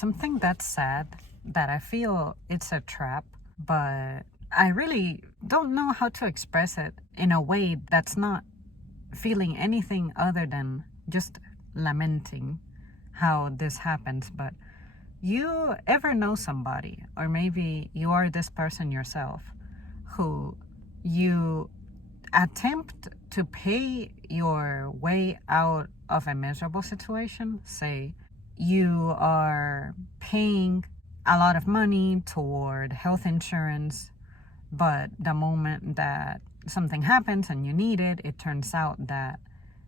something that's sad that I feel it's a trap, but I really don't know how to express it in a way that's not feeling anything other than just lamenting how this happens. But you ever know somebody, or maybe you are this person yourself, who you attempt to pay your way out of a miserable situation? Say you are paying a lot of money toward health insurance, but the moment that something happens and you need it, it turns out that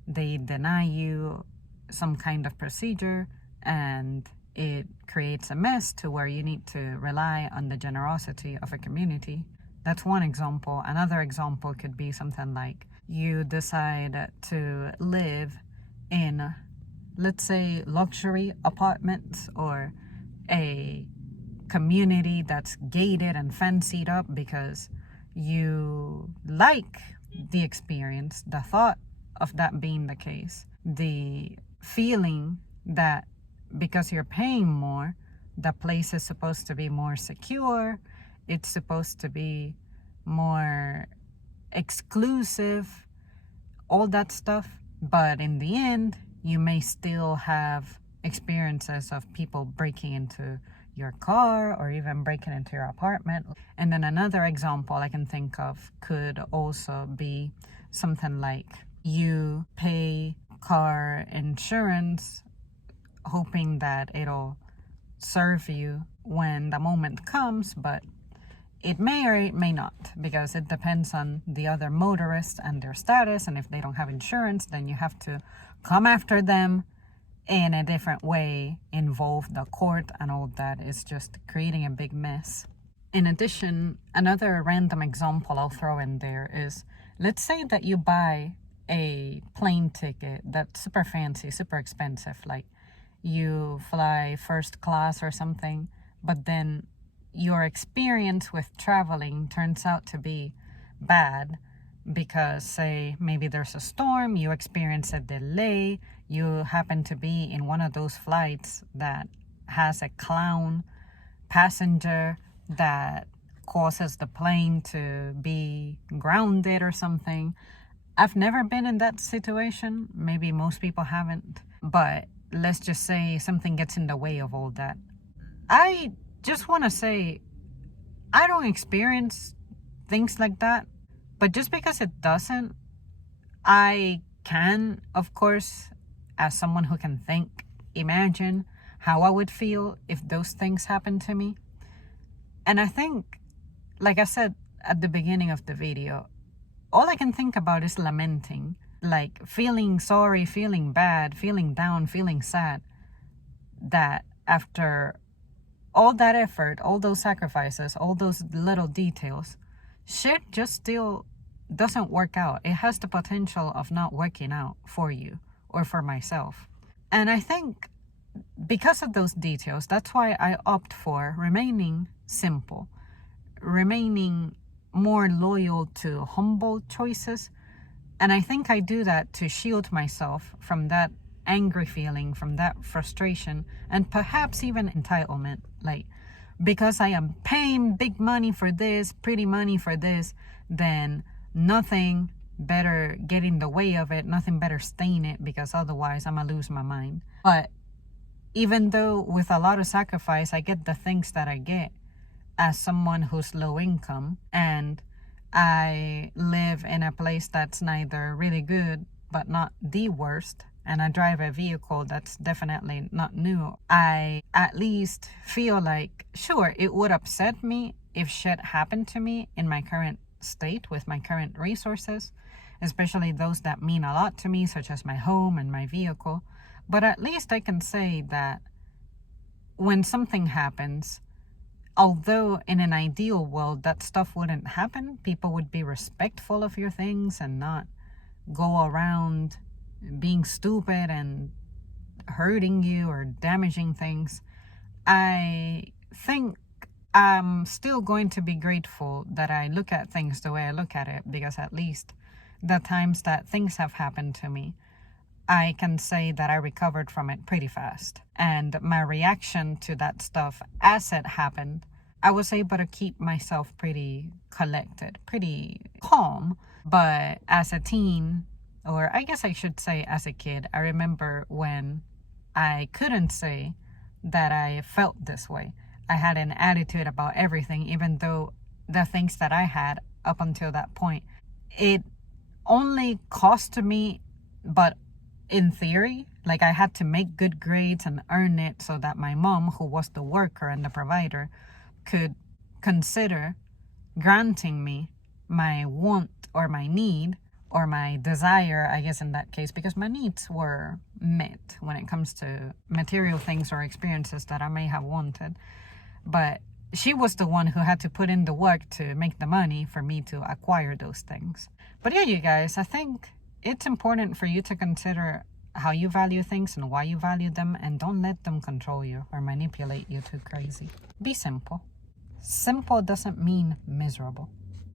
they deny you some kind of procedure, and it creates a mess to where you need to rely on the generosity of a community. That's one example. Another example could be something like you decide to live in, let's say, luxury apartments or a community that's gated and fancied up because you like the experience, the thought of that being the case, the feeling that because you're paying more, the place is supposed to be more secure, it's supposed to be more exclusive, all that stuff. But in the end, you may still have experiences of people breaking into your car or even breaking into your apartment. And then another example I can think of could also be something like you pay car insurance hoping that it'll serve you when the moment comes, but it may or it may not, because it depends on the other motorists and their status. And if they don't have insurance, then you have to come after them in a different way, involve the court, and all that is just creating a big mess. In addition, another random example I'll throw in there is, let's say that you buy a plane ticket that's super fancy, super expensive, like you fly first class or something, but then your experience with traveling turns out to be bad because, say, maybe there's a storm, you experience a delay, you happen to be in one of those flights that has a clown passenger that causes the plane to be grounded or something. I've never been in that situation. Maybe most people haven't. But let's just say something gets in the way of all that. I just want to say, I don't experience things like that. But just because it doesn't, I can, of course, as someone who can think, imagine how I would feel if those things happened to me. And I think, like I said at the beginning of the video, all I can think about is lamenting, like feeling sorry, feeling bad, feeling down, feeling sad, that after all that effort, all those sacrifices, all those little details, shit just still doesn't work out. It has the potential of not working out for you or for myself. And I think because of those details, that's why I opt for remaining simple, remaining more loyal to humble choices. And I think I do that to shield myself from that angry feeling, from that frustration, and perhaps even entitlement. Like, because I am paying big money for this, pretty money for this, then nothing better get in the way of it, nothing better stain it, because otherwise I'm gonna lose my mind. But even though with a lot of sacrifice I get the things that I get as someone who's low income, and I live in a place that's neither really good but not the worst, and I drive a vehicle that's definitely not new, I at least feel like, sure, it would upset me if shit happened to me in my current state with my current resources, especially those that mean a lot to me, such as my home and my vehicle. But at least I can say that when something happens, although in an ideal world that stuff wouldn't happen, people would be respectful of your things and not go around being stupid and hurting you or damaging things, I think I'm still going to be grateful that I look at things the way I look at it, because at least the times that things have happened to me, I can say that I recovered from it pretty fast. And my reaction to that stuff as it happened, I was able to keep myself pretty collected, pretty calm. But as a teen, or I guess I should say as a kid, I remember when I couldn't say that I felt this way. I had an attitude about everything, even though the things that I had up until that point, it only cost me, but in theory, like I had to make good grades and earn it so that my mom, who was the worker and the provider, could consider granting me my want or my need or my desire, I guess in that case, because my needs were met when it comes to material things or experiences that I may have wanted. But she was the one who had to put in the work to make the money for me to acquire those things. But yeah, you guys, I think it's important for you to consider how you value things and why you value them, and don't let them control you or manipulate you too crazy. Be simple. Simple doesn't mean miserable.